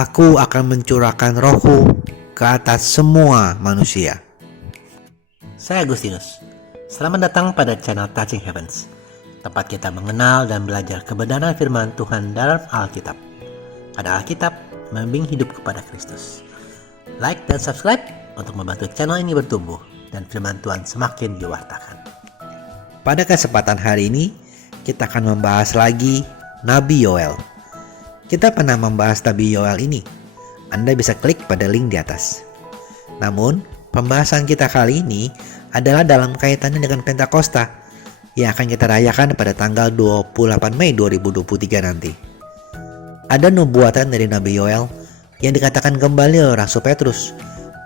Aku akan mencurahkan rohku ke atas semua manusia. Saya Agustinus. Selamat datang pada channel Touching Heavens, tempat kita mengenal dan belajar kebenaran firman Tuhan dalam Alkitab. Pada Alkitab, membimbing hidup kepada Kristus. Like dan subscribe untuk membantu channel ini bertumbuh dan firman Tuhan semakin diwartakan. Pada kesempatan hari ini, kita akan membahas lagi Nabi Yoel. Kita pernah membahas Nabi Yoel ini. Anda bisa klik pada link di atas. Namun, pembahasan kita kali ini adalah dalam kaitannya dengan Pentakosta yang akan kita rayakan pada tanggal 28 Mei 2023 nanti. Ada nubuatan dari Nabi Yoel yang dikatakan kembali oleh Rasul Petrus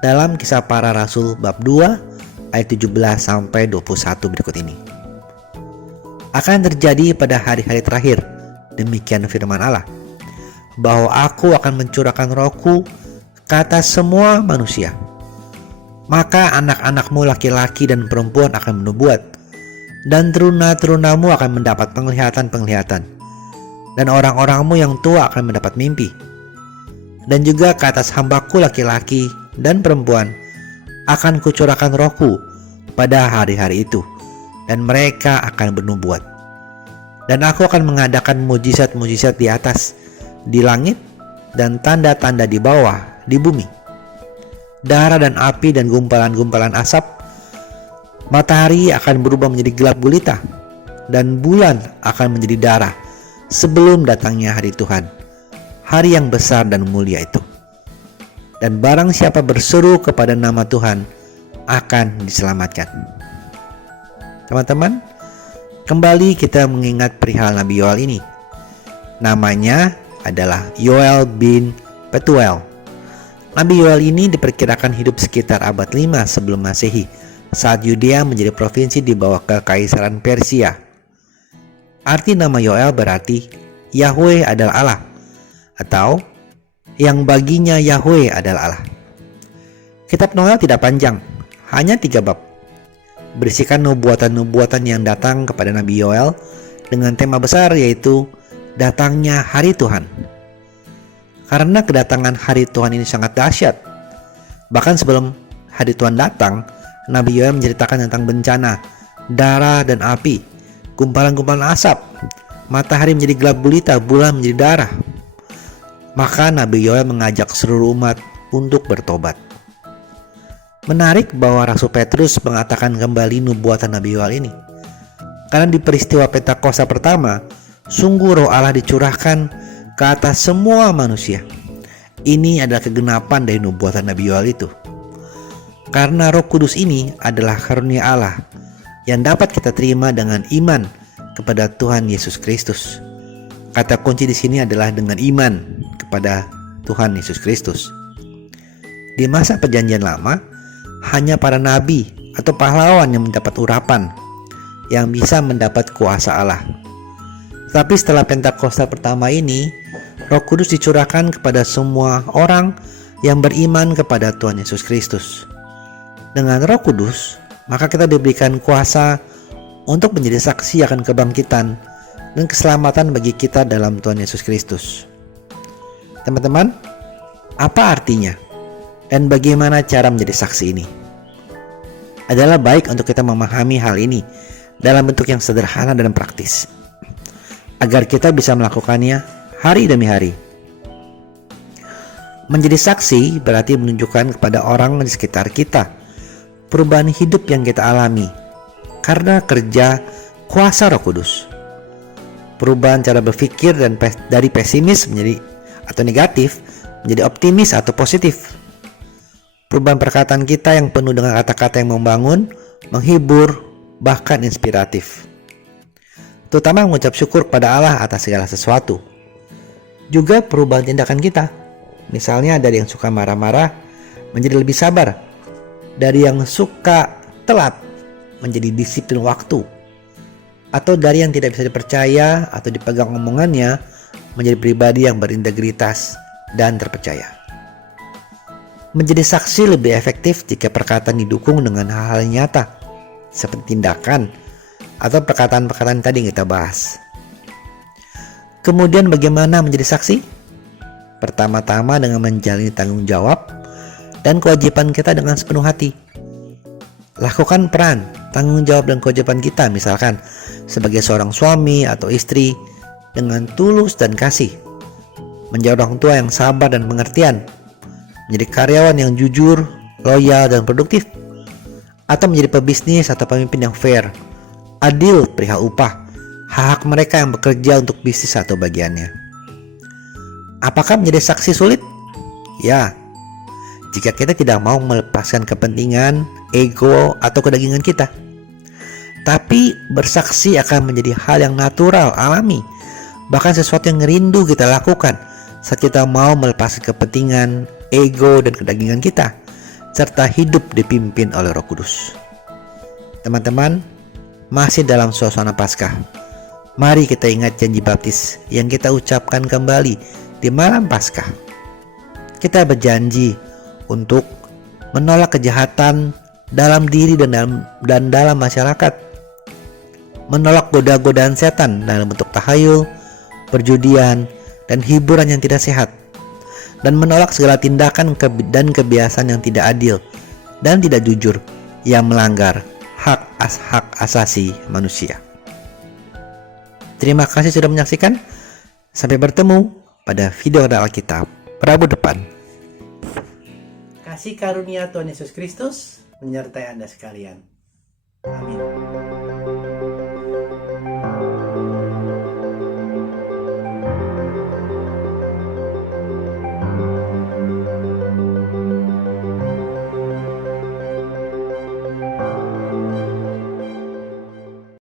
dalam Kisah Para Rasul bab 2 ayat 17 sampai 21 berikut ini. Akan terjadi pada hari-hari terakhir, demikian firman Allah, bahwa aku akan mencurahkan rohku ke atas semua manusia. Maka anak-anakmu laki-laki dan perempuan akan menubuat, dan teruna-terunamu akan mendapat penglihatan-penglihatan, dan orang-orangmu yang tua akan mendapat mimpi. Dan juga ke atas hambaku laki-laki dan perempuan akan kucurahkan rohku pada hari-hari itu, dan mereka akan bernubuat. Dan aku akan mengadakan mujizat-mujizat di atas, di langit, dan tanda-tanda di bawah, di bumi, darah dan api dan gumpalan-gumpalan asap. Matahari akan berubah menjadi gelap gulita, dan bulan akan menjadi darah sebelum datangnya hari Tuhan, hari yang besar dan mulia itu. Dan barang siapa berseru kepada nama Tuhan akan diselamatkan. Teman-teman, kembali kita mengingat perihal Nabi Yoel ini. Namanya adalah Yoel bin Petuel. Nabi Yoel ini diperkirakan hidup sekitar abad 5 sebelum Masehi, saat Yudea menjadi provinsi di bawah kekaisaran Persia. Arti nama Yoel berarti Yahweh adalah Allah, atau yang baginya Yahweh adalah Allah. Kitab Yoel tidak panjang, hanya 3 bab, berisikan nubuatan-nubuatan yang datang kepada Nabi Yoel dengan tema besar, yaitu datangnya hari Tuhan. Karena kedatangan hari Tuhan ini sangat dahsyat, bahkan sebelum hari Tuhan datang, Nabi Yoel menceritakan tentang bencana, darah dan api, gumpalan-gumpalan asap, matahari menjadi gelap gulita, bulan menjadi darah. Maka Nabi Yoel mengajak seluruh umat untuk bertobat. Menarik bahwa Rasul Petrus mengatakan kembali nubuatan Nabi Yoel ini, karena di peristiwa Pentakosta pertama, sungguh roh Allah dicurahkan ke atas semua manusia. Ini adalah kegenapan dari nubuatan Nabi Yoel itu. Karena Roh Kudus ini adalah karunia Allah yang dapat kita terima dengan iman kepada Tuhan Yesus Kristus. Kata kunci di sini adalah dengan iman kepada Tuhan Yesus Kristus. Di masa Perjanjian Lama, hanya para nabi atau pahlawan yang mendapat urapan, yang bisa mendapat kuasa Allah. Tapi setelah Pentakosta pertama ini, Roh Kudus dicurahkan kepada semua orang yang beriman kepada Tuhan Yesus Kristus. Dengan Roh Kudus, maka kita diberikan kuasa untuk menjadi saksi akan kebangkitan dan keselamatan bagi kita dalam Tuhan Yesus Kristus. Teman-teman, apa artinya dan bagaimana cara menjadi saksi ini? Adalah baik untuk kita memahami hal ini dalam bentuk yang sederhana dan praktis, agar kita bisa melakukannya hari demi hari. Menjadi saksi berarti menunjukkan kepada orang di sekitar kita perubahan hidup yang kita alami karena kerja kuasa Roh Kudus. Perubahan cara berpikir dan dari pesimis menjadi atau negatif menjadi optimis atau positif. Perubahan perkataan kita yang penuh dengan kata-kata yang membangun, menghibur, bahkan inspiratif. Terutama mengucap syukur pada Allah atas segala sesuatu. Juga perubahan tindakan kita. Misalnya dari yang suka marah-marah menjadi lebih sabar, dari yang suka telat menjadi disiplin waktu, atau dari yang tidak bisa dipercaya atau dipegang omongannya menjadi pribadi yang berintegritas dan terpercaya. Menjadi saksi lebih efektif jika perkataan didukung dengan hal-hal nyata, seperti tindakan atau perkataan-perkataan tadi yang kita bahas. Kemudian bagaimana menjadi saksi? Pertama-tama dengan menjalani tanggung jawab dan kewajiban kita dengan sepenuh hati. Lakukan peran, tanggung jawab dan kewajiban kita, misalkan sebagai seorang suami atau istri, dengan tulus dan kasih. Menjadi orang tua yang sabar dan pengertian. Menjadi karyawan yang jujur, loyal dan produktif. Atau menjadi pebisnis atau pemimpin yang fair, adil perihal upah, hak mereka yang bekerja untuk bisnis atau bagiannya. Apakah menjadi saksi sulit? Ya, jika kita tidak mau melepaskan kepentingan, ego, atau kedagingan kita. Tapi bersaksi akan menjadi hal yang natural, alami, bahkan sesuatu yang rindu kita lakukan saat kita mau melepaskan kepentingan, ego, dan kedagingan kita, serta hidup dipimpin oleh Roh Kudus. Teman-teman, masih dalam suasana Paskah, mari kita ingat janji baptis yang kita ucapkan kembali di malam Paskah. Kita berjanji untuk menolak kejahatan dalam diri dan dalam masyarakat, menolak goda-godaan setan dalam bentuk tahayul, perjudian, dan hiburan yang tidak sehat, dan menolak segala tindakan dan kebiasaan yang tidak adil dan tidak jujur yang melanggar hak asasi manusia. Terima kasih sudah menyaksikan. Sampai bertemu pada video dari Alkitab Rabu depan. Kasih karunia Tuhan Yesus Kristus menyertai Anda sekalian. Amin.